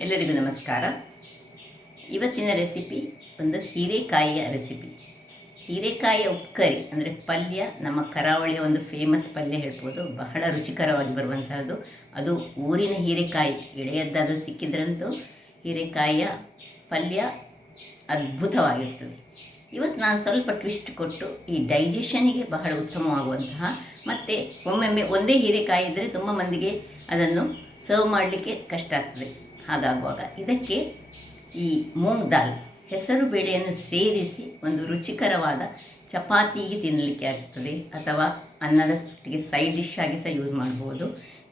ಎಲ್ಲರಿಗೂ ನಮಸ್ಕಾರ. ಇವತ್ತಿನ ರೆಸಿಪಿ ಒಂದು ಹೀರೆಕಾಯಿಯ ರೆಸಿಪಿ. ಹೀರೆಕಾಯಿಯ ಉಪ್ಕರಿ ಅಂದರೆ ಪಲ್ಯ ನಮ್ಮ ಕರಾವಳಿಯ ಒಂದು ಫೇಮಸ್ ಪಲ್ಯ ಹೇಳ್ಬೋದು. ಬಹಳ ರುಚಿಕರವಾಗಿ ಬರುವಂತಹದ್ದು. ಅದು ಊರಿನ ಹೀರೆಕಾಯಿ, ಎಳೆಯದ್ದಾದರೂ ಸಿಕ್ಕಿದ್ರಂತೂ ಹೀರೆಕಾಯಿಯ ಪಲ್ಯ ಅದ್ಭುತವಾಗಿರ್ತದೆ. ಇವತ್ತು ನಾನು ಸ್ವಲ್ಪ ಟ್ವಿಸ್ಟ್ ಕೊಟ್ಟು ಈ ಡೈಜೆಷನಿಗೆ ಬಹಳ ಉತ್ತಮವಾಗುವಂತಹ, ಮತ್ತು ಒಮ್ಮೊಮ್ಮೆ ಒಂದೇ ಹೀರೆಕಾಯಿ ಇದ್ದರೆ ತುಂಬ ಮಂದಿಗೆ ಅದನ್ನು ಸರ್ವ್ ಮಾಡಲಿಕ್ಕೆ ಕಷ್ಟ ಆಗ್ತದೆ. ಹಾಗಾಗುವಾಗ ಇದಕ್ಕೆ ಈ ಮೂಂಗ್ ದಾಲ್, ಹೆಸರು ಬೇಳೆಯನ್ನು ಸೇರಿಸಿ ಒಂದು ರುಚಿಕರವಾದ ಚಪಾತಿಗೆ ತಿನ್ನಲಿಕ್ಕೆ ಆಗ್ತದೆ, ಅಥವಾ ಅನ್ನದೊಟ್ಟಿಗೆ ಸೈಡ್ ಡಿಶ್ ಆಗಿ ಸಹ ಯೂಸ್ ಮಾಡ್ಬೋದು.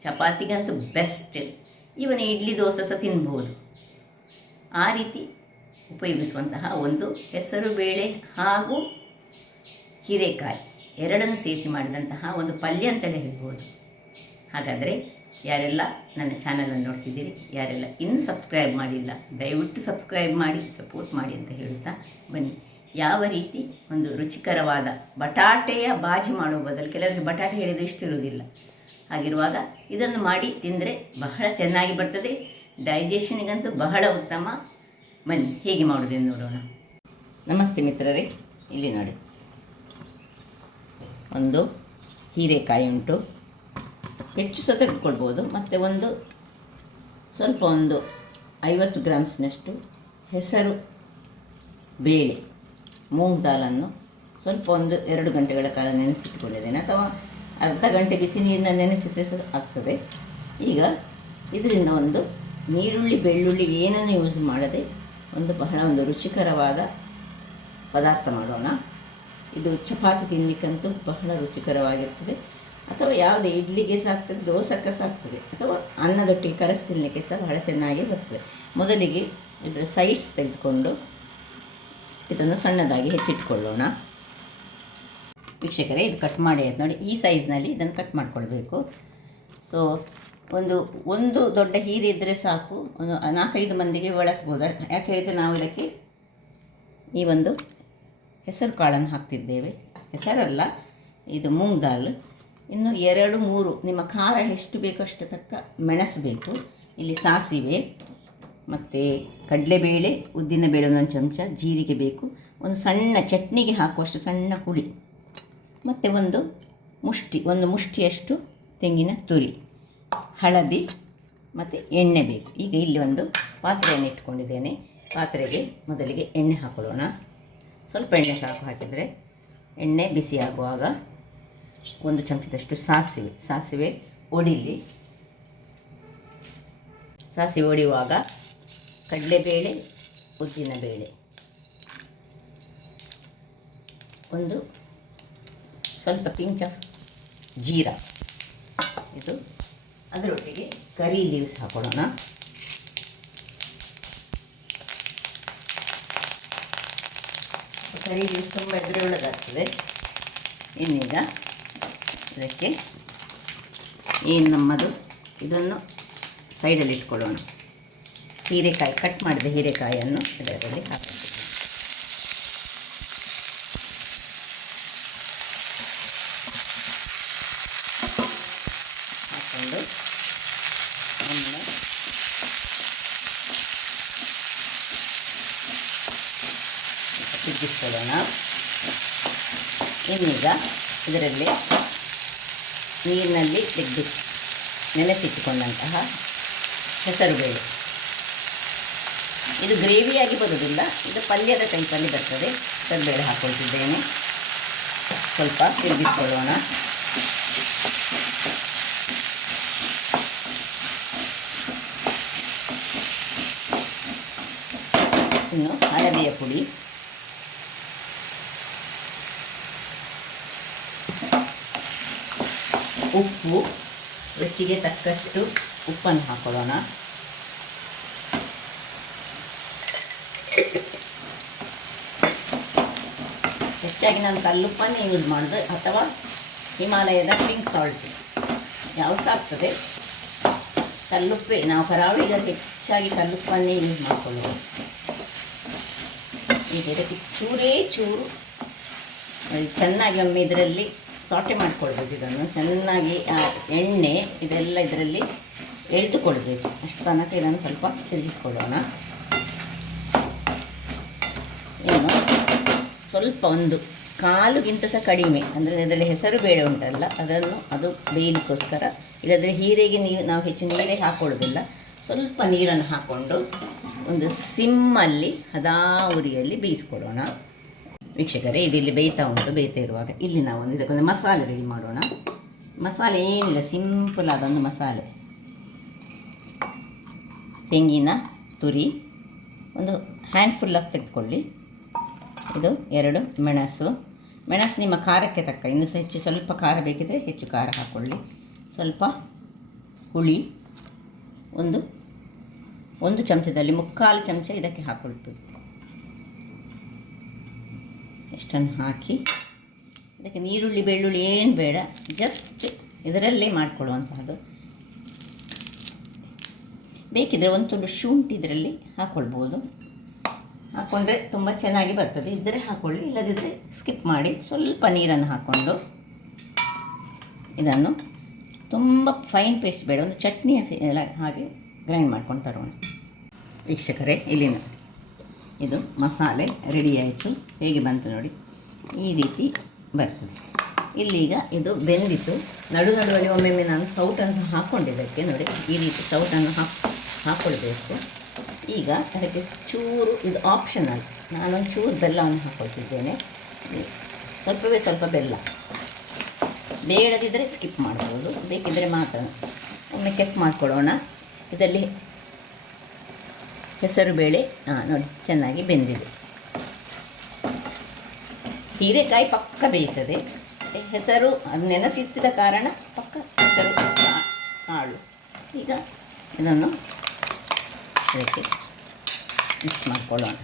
ಚಪಾತಿಗಂತೂ ಬೆಸ್ಟ್, ಇವನ್ ಇಡ್ಲಿ ದೋಸೆ ಸಹ ತಿನ್ಬೋದು. ಆ ರೀತಿ ಉಪಯೋಗಿಸುವಂತಹ ಒಂದು ಹೆಸರು ಬೇಳೆ ಹಾಗೂ ಹೀರೆಕಾಯಿ ಎರಡನ್ನು ಸೇರಿಸಿ ಮಾಡಿದಂತಹ ಒಂದು ಪಲ್ಯ ಅಂತಲೇ ಹೇಳ್ಬೋದು. ಹಾಗಾದರೆ ಯಾರೆಲ್ಲ ನನ್ನ ಚಾನಲನ್ನು ನೋಡ್ತಿದ್ದೀರಿ, ಯಾರೆಲ್ಲ ಇನ್ನೂ ಸಬ್ಸ್ಕ್ರೈಬ್ ಮಾಡಿಲ್ಲ, ದಯವಿಟ್ಟು ಸಬ್ಸ್ಕ್ರೈಬ್ ಮಾಡಿ ಸಪೋರ್ಟ್ ಮಾಡಿ ಅಂತ ಹೇಳುತ್ತಾ ಬನ್ನಿ. ಯಾವ ರೀತಿ ಒಂದು ರುಚಿಕರವಾದ ಬಟಾಟೆಯ ಬಾಜಿ ಮಾಡುವ ಬದಲು ಕೆಲವರಿಗೆ ಬಟಾಟೆ ಹೇಳಿದರೆ ಇಷ್ಟ ಇರುವುದಿಲ್ಲ. ಹಾಗಿರುವಾಗ ಇದನ್ನು ಮಾಡಿ ತಿಂದರೆ ಬಹಳ ಚೆನ್ನಾಗಿ ಬರ್ತದೆ, ಡೈಜೆಷನಿಗಂತೂ ಬಹಳ ಉತ್ತಮ. ಬನ್ನಿ ಹೇಗೆ ಮಾಡೋದೆಂದು ನೋಡೋಣ. ನಮಸ್ತೆ ಮಿತ್ರರೇ, ಇಲ್ಲಿ ನೋಡಿ, ಒಂದು ಹೀರೆಕಾಯಿ ಉಂಟು, ಹೆಚ್ಚು ಸಹ ತೆಗೆದುಕೊಳ್ಬೋದು. ಮತ್ತು ಸ್ವಲ್ಪ 50 ಗ್ರಾಮ್ಸ್ನಷ್ಟು ಹೆಸರು ಬೇಳೆ ಮೂಂಗ್ ದಾಲನ್ನು ಸ್ವಲ್ಪ 2 ಗಂಟೆಗಳ ಕಾಲ ನೆನೆಸಿಟ್ಟುಕೊಂಡಿದ್ದೇನೆ, ಅಥವಾ ಅರ್ಧ ಗಂಟೆ ಬಿಸಿ ನೀರಿನ ನೆನೆಸಿದ್ರೆ ಸಹ ಆಗ್ತದೆ. ಈಗ ಇದರಿಂದ ನೀರುಳ್ಳಿ ಬೆಳ್ಳುಳ್ಳಿ ಏನನ್ನು ಯೂಸ್ ಮಾಡದೆ ಬಹಳ ರುಚಿಕರವಾದ ಪದಾರ್ಥ ಮಾಡೋಣ. ಇದು ಚಪಾತಿ ತಿನ್ನಲಿಕ್ಕಂತೂ ಬಹಳ ರುಚಿಕರವಾಗಿರ್ತದೆ, ಅಥವಾ ಯಾವುದೇ ಇಡ್ಲಿಗೆ ಸಹ ಆಗ್ತದೆ, ದೋಸೆಗೆ ಸಹ ಆಗ್ತದೆ, ಅಥವಾ ಅನ್ನದೊಟ್ಟಿಗೆ ಕಲಸಿ ತಿನ್ನಲಿಕ್ಕೆ ಸಹ ಬಹಳ ಚೆನ್ನಾಗಿ ಬರ್ತದೆ. ಮೊದಲಿಗೆ ಇದರ ಸೈಡ್ಸ್ ತೆಗೆದುಕೊಂಡು ಇದನ್ನು ಸಣ್ಣದಾಗಿ ಹೆಚ್ಚಿಟ್ಕೊಳ್ಳೋಣ. ವೀಕ್ಷಕರೇ, ಇದು ಕಟ್ ಮಾಡಿ ಆಯ್ತು ನೋಡಿ, ಈ ಸೈಜ್ನಲ್ಲಿ ಇದನ್ನು ಕಟ್ ಮಾಡಿಕೊಳ್ಬೇಕು. ಸೊ ಒಂದು ದೊಡ್ಡ ಹೀರೆ ಇದ್ದರೆ ಸಾಕು, 4-5 ಮಂದಿಗೆ ಬಳಸ್ಬೋದು. ಯಾಕೆ ಹೇಳಿದರೆ ನಾವು ಇದಕ್ಕೆ ಈ ಹೆಸರು ಕಾಳನ್ನು ಹಾಕ್ತಿದ್ದೇವೆ. ಹೆಸರಲ್ಲ, ಇದು ಮೂಂಗ್ ದಾಲ್. ಇನ್ನು 2-3 ನಿಮ್ಮ ಖಾರ ಎಷ್ಟು ಬೇಕೋ ಅಷ್ಟು ತಕ್ಕ ಮೆಣಸು ಬೇಕು. ಇಲ್ಲಿ ಸಾಸಿವೆ ಮತ್ತು ಕಡಲೆಬೇಳೆ, ಉದ್ದಿನಬೇಳೆ 1 ಚಮಚ, ಜೀರಿಗೆ ಬೇಕು, ಒಂದು ಸಣ್ಣ ಚಟ್ನಿಗೆ ಹಾಕುವಷ್ಟು ಸಣ್ಣ ಹುಳಿ, ಮತ್ತು ಒಂದು ಮುಷ್ಟಿಯಷ್ಟು ತೆಂಗಿನ ತುರಿ, ಹಳದಿ ಮತ್ತು ಎಣ್ಣೆ ಬೇಕು. ಈಗ ಇಲ್ಲಿ ಪಾತ್ರೆಯನ್ನು ಇಟ್ಕೊಂಡಿದ್ದೇನೆ. ಪಾತ್ರೆಗೆ ಮೊದಲಿಗೆ ಎಣ್ಣೆ ಹಾಕೊಳ್ಳೋಣ. ಸ್ವಲ್ಪ ಎಣ್ಣೆ ಸಾಕು, ಹಾಕಿದರೆ ಎಣ್ಣೆ ಬಿಸಿ ಆಗುವಾಗ 1 ಚಮಚದಷ್ಟು ಸಾಸಿವೆ ಒಡಿಲಿ. ಸಾಸಿವೆ ಒಡೆಯುವಾಗ ಕಡಲೆಬೇಳೆ, ಉದ್ದಿನಬೇಳೆ, ಸ್ವಲ್ಪ ಪಿಂಚ್ ಆಫ್ ಜೀರಾ, ಇದು ಅದರೊಟ್ಟಿಗೆ ಕರಿ ಲೀವ್ಸ್ ಹಾಕೊಳ್ಳೋಣ. ಕರಿ ಲೀವ್ಸ್ ತುಂಬ ಇದ್ರೆ ಒಳ್ಳೆದಾಗ್ತದೆ. ಇನ್ನೀಗ ಇದಕ್ಕೆ ಇದನ್ನು ಸೈಡಲ್ಲಿ ಇಟ್ಕೊಳ್ಳೋಣ. ಹೀರೆಕಾಯಿ, ಕಟ್ ಮಾಡಿದ ಹೀರೆಕಾಯಿಯನ್ನು ಇದರಲ್ಲಿ ಹಾಕೋಣ. ಹಾಕ್ಕೊಂಡು ತಿರುಗಿಸ್ಕೊಳ್ಳೋಣ. ಇನ್ನೀಗ ಇದರಲ್ಲಿ ನೀರಿನಲ್ಲಿ ನೆನೆಸಿಟ್ಟುಕೊಂಡಂತಹ ಹೆಸರುಬೇಳೆ, ಇದು ಗ್ರೇವಿಯಾಗಿ ಬರುವುದಿಲ್ಲ, ಇದು ಪಲ್ಯದ ಟೈಪಲ್ಲಿ ಬರ್ತದೆ. ಹೆಸರುಬೇಳೆ ಹಾಕ್ಕೊಳ್ತಿದ್ದೇನೆ. ಸ್ವಲ್ಪ ತಿರುಗಿಸ್ಕೊಳ್ಳೋಣ. ಇನ್ನು ಹಳದಿಯ ಪುಡಿ, ಉಪ್ಪು, ರುಚಿಗೆ ತಕ್ಕಷ್ಟು ಉಪ್ಪನ್ನು ಹಾಕೊಳ್ಳೋಣ. ಹೆಚ್ಚಾಗಿ ನಾನು ಕಲ್ಲುಪ್ಪನ್ನೇ ಯೂಸ್ ಮಾಡೋದು, ಅಥವಾ ಹಿಮಾಲಯದ ಪಿಂಕ್ ಸಾಲ್ಟ್ ಯಾವ ಸಹ ಆಗ್ತದೆ. ಕಲ್ಲುಪ್ಪೆ, ನಾವು ಕರಾವಳಿಗೆ ಹೆಚ್ಚಾಗಿ ಕಲ್ಲುಪ್ಪನ್ನೇ ಯೂಸ್ ಮಾಡಿಕೊಳ್ಳೋದು. ಈಗ ಇದಕ್ಕೆ ಚೂರು ಚೆನ್ನಾಗಿ ಒಮ್ಮೆ ಇದರಲ್ಲಿ ಸಾಟೆ ಮಾಡಿಕೊಳ್ಬೇಕು. ಇದನ್ನು ಚೆನ್ನಾಗಿ ಎಣ್ಣೆ ಇದೆಲ್ಲ ಇದರಲ್ಲಿ ಎಳೆದುಕೊಳ್ಬೇಕು. ಅಷ್ಟು ತನಕ ಇದನ್ನು ಸ್ವಲ್ಪ ತಿರುಗಿಸ್ಕೊಳ್ಳೋಣ. ಇನ್ನು ಸ್ವಲ್ಪ ಒಂದು ಕಾಲುಗಿಂತ ಸಹ ಕಡಿಮೆ, ಅಂದರೆ ಅದರಲ್ಲಿ ಹೆಸರು ಬೇಳೆ ಉಂಟಲ್ಲ ಅದು ಬೇಯಲಿಕ್ಕೋಸ್ಕರ. ಇಲ್ಲದ್ರೆ ಹೀರೆಗೆ ನಾವು ಹೆಚ್ಚು ನೀರೇ ಹಾಕ್ಕೊಳ್ಳೋದಿಲ್ಲ. ಸ್ವಲ್ಪ ನೀರನ್ನು ಹಾಕ್ಕೊಂಡು ಒಂದು ಸಿಮ್ಮಲ್ಲಿ ಹದಾ ಉರಿಯಲ್ಲಿ ಬೇಯಿಸ್ಕೊಳ್ಳೋಣ. ವೀಕ್ಷಕರೇ, ಇಲ್ಲಿ ಬೇಯ್ತಾ ಉಂಟು. ಬೇಯ್ತಾ ಇರುವಾಗ ಇಲ್ಲಿ ನಾವು ಇದಕ್ಕೊಂದು ಮಸಾಲೆ ರೆಡಿ ಮಾಡೋಣ. ಮಸಾಲೆ ಏನಿಲ್ಲ, ಸಿಂಪಲ್ ಆದೊಂದು ಮಸಾಲೆ. ತೆಂಗಿನ ತುರಿ ಒಂದು ಹ್ಯಾಂಡ್ಫುಲ್ಲಾಗಿ ತೆಗೆದುಕೊಳ್ಳಿ. ಇದು 2 ಮೆಣಸು ನಿಮ್ಮ ಖಾರಕ್ಕೆ ತಕ್ಕ. ಇನ್ನೂ ಸಹ ಹೆಚ್ಚು ಸ್ವಲ್ಪ ಖಾರ ಬೇಕಿದ್ದರೆ ಹೆಚ್ಚು ಖಾರ ಹಾಕ್ಕೊಳ್ಳಿ. ಸ್ವಲ್ಪ ಹುಳಿ ಒಂದು ಚಮಚದಲ್ಲಿ 3/4 ಚಮಚ ಇದಕ್ಕೆ ಹಾಕ್ಕೊಳ್ಬೇಕು. ಇಷ್ಟನ್ನು ಹಾಕಿ ಇದಕ್ಕೆ ನೀರುಳ್ಳಿ ಬೆಳ್ಳುಳ್ಳಿ ಏನು ಬೇಡ, ಜಸ್ಟ್ ಇದರಲ್ಲೇ ಮಾಡಿಕೊಳ್ಳುವಂತಹದ್ದು. ಬೇಕಿದ್ದರೆ ಒಂದು ತುಂಡು ಶುಂಠಿ ಇದರಲ್ಲಿ ಹಾಕ್ಕೊಳ್ಬೋದು. ಹಾಕ್ಕೊಂಡ್ರೆ ತುಂಬ ಚೆನ್ನಾಗಿ ಬರ್ತದೆ. ಇದ್ದರೆ ಹಾಕ್ಕೊಳ್ಳಿ, ಇಲ್ಲದಿದ್ದರೆ ಸ್ಕಿಪ್ ಮಾಡಿ. ಸ್ವಲ್ಪ ನೀರನ್ನು ಹಾಕ್ಕೊಂಡು ಇದನ್ನು ತುಂಬ ಫೈನ್ ಪೇಸ್ಟ್ ಬೇಡ, ಒಂದು ಚಟ್ನಿಯ ಹಾಗೆ ಗ್ರೈಂಡ್ ಮಾಡ್ಕೊಂಡು ತರೋಣ. ವೀಕ್ಷಕರೇ, ಇಲ್ಲಿನ ಇದು ಮಸಾಲೆ ರೆಡಿ ಆಯಿತು. ಹೇಗೆ ಬಂತು ನೋಡಿ, ಈ ರೀತಿ ಬರ್ತದೆ. ಇಲ್ಲೀಗ ಇದು ಬೆಂದಿತ್ತು. ನಡುವಲ್ಲಿ ಒಮ್ಮೊಮ್ಮೆ ನಾನು ಸೌಟನ್ನು ಸಹ ಹಾಕ್ಕೊಂಡಿದ್ದಕ್ಕೆ ನೋಡಿ, ಈ ರೀತಿ ಸೌಟನ್ನು ಹಾಕ್ಕೊಳ್ಬೇಕು. ಈಗ ಅದಕ್ಕೆ ಚೂರು, ಇದು ಆಪ್ಷನಲ್, ನಾನೊಂದು ಚೂರು ಬೆಲ್ಲವನ್ನು ಹಾಕ್ಕೊಳ್ತಿದ್ದೇನೆ. ಸ್ವಲ್ಪ ಬೆಲ್ಲ. ಬೇಡದಿದ್ದರೆ ಸ್ಕಿಪ್ ಮಾಡ್ಬೋದು, ಬೇಕಿದ್ದರೆ ಮಾತ್ರ. ಒಮ್ಮೆ ಚೆಕ್ ಮಾಡ್ಕೊಳ್ಳೋಣ. ಇದರಲ್ಲಿ ಹೆಸರು ಬೇಳೆ ನೋಡಿ ಚೆನ್ನಾಗಿ ಬೆಂದಿದೆ. ಹೀರೆಕಾಯಿ ಪಕ್ಕ ಬೇಯ್ತದೆ. ಹೆಸರು ಅದು ನೆನೆಸಿಟ್ಟಿದ ಕಾರಣ ಪಕ್ಕ ಹೆಸರು ಕಾಳು. ಈಗ ಇದನ್ನು ಅದಕ್ಕೆ ಮಿಕ್ಸ್ ಮಾಡಿಕೊಳ್ಳೋಣ.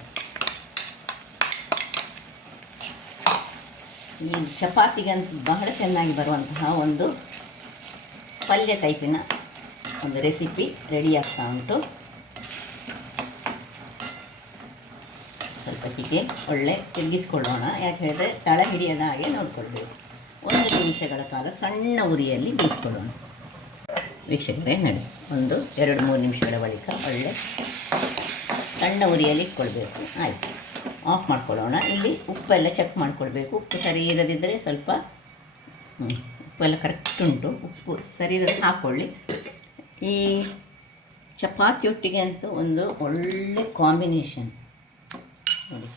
ಈ ಚಪಾತಿಗಂತೂ ಬಹಳ ಚೆನ್ನಾಗಿ ಬರುವಂತಹ ಒಂದು ಪಲ್ಯ ಟೈಪಿನ ಒಂದು ರೆಸಿಪಿ ರೆಡಿ ಆಗ್ತಾ ಉಂಟು. ಸ್ವಲ್ಪ ಹೀಗೆ ಒಳ್ಳೆ ತಿರುಗಿಸ್ಕೊಳ್ಳೋಣ. ಯಾಕೆ ಹೇಳಿದ್ರೆ ತಳ ಹಿಡಿಯದ ಹಾಗೆ ನೋಡಿಕೊಳ್ಬೇಕು. 1 ನಿಮಿಷಗಳ ಕಾಲ ಸಣ್ಣ ಉರಿಯಲ್ಲಿ ಬೇಯಿಸ್ಕೊಳ್ಳೋಣ. ವೀಕ್ಷಕರೇ ನೋಡಿ, 1-2-3 ನಿಮಿಷಗಳ ಬಳಿಕ ಒಳ್ಳೆ ಸಣ್ಣ ಉರಿಯಲ್ಲಿ ಇಟ್ಕೊಳ್ಬೇಕು. ಆಯಿತು, ಆಫ್ ಮಾಡ್ಕೊಳ್ಳೋಣ. ಇಲ್ಲಿ ಉಪ್ಪೆಲ್ಲ ಚೆಕ್ ಮಾಡ್ಕೊಳ್ಬೇಕು. ಉಪ್ಪು ಸರಿ ಇರದಿದ್ದರೆ ಸ್ವಲ್ಪ ಉಪ್ಪೆಲ್ಲ ಕರೆಕ್ಟ್ ಉಂಟು, ಉಪ್ಪು ಸರಿ ಇರೋದು ಹಾಕ್ಕೊಳ್ಳಿ. ಈ ಚಪಾತಿಯೊಟ್ಟಿಗೆ ಅಂತೂ ಒಂದು ಒಳ್ಳೆ ಕಾಂಬಿನೇಷನ್ ನೋಡಿ.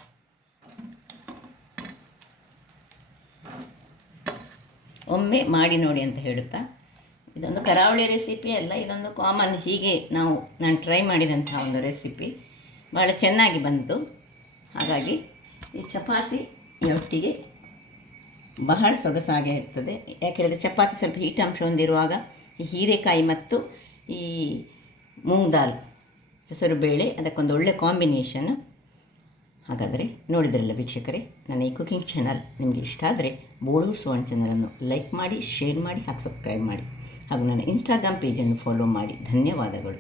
ಒಮ್ಮೆ ಮಾಡಿ ನೋಡಿ ಅಂತ ಹೇಳುತ್ತಾ, ಇದೊಂದು ಕರಾವಳಿ ರೆಸಿಪಿ ಅಲ್ಲ, ಇದೊಂದು ಕಾಮನ್. ಹೀಗೆ ನಾನು ಟ್ರೈ ಮಾಡಿದಂಥ ಒಂದು ರೆಸಿಪಿ ಭಾಳ ಚೆನ್ನಾಗಿ ಬಂತು. ಹಾಗಾಗಿ ಈ ಚಪಾತಿಯೊಟ್ಟಿಗೆ ಬಹಳ ಸೊಗಸಾಗಿ ಇರ್ತದೆ. ಯಾಕೆ ಹೇಳಿದರೆ ಚಪಾತಿ ಸ್ವಲ್ಪ ಹೀಟಾಂಶ ಹೊಂದಿರುವಾಗ ಈ ಹೀರೆಕಾಯಿ ಮತ್ತು ಈ ಮೂಂಗ್ ದಾಲ್ ಹೆಸರು ಬೇಳೆ ಅದಕ್ಕೊಂದು ಒಳ್ಳೆ ಕಾಂಬಿನೇಷನ್. ಹಾಗಾದರೆ ನೋಡಿದ್ರಲ್ಲ ವೀಕ್ಷಕರೇ, ನನ್ನ ಈ ಕುಕಿಂಗ್ ಚಾನಲ್ ನಿಮಗೆ ಇಷ್ಟ ಆದರೆ ಬೋಳೂರು ಸುವರ್ಣ ಚಾನಲನ್ನು ಲೈಕ್ ಮಾಡಿ, ಶೇರ್ ಮಾಡಿ, ಹಾಗೂ ಸಬ್ಸ್ಕ್ರೈಬ್ ಮಾಡಿ. ಹಾಗೂ ನನ್ನ ಇನ್ಸ್ಟಾಗ್ರಾಮ್ ಪೇಜನ್ನು ಫಾಲೋ ಮಾಡಿ. ಧನ್ಯವಾದಗಳು.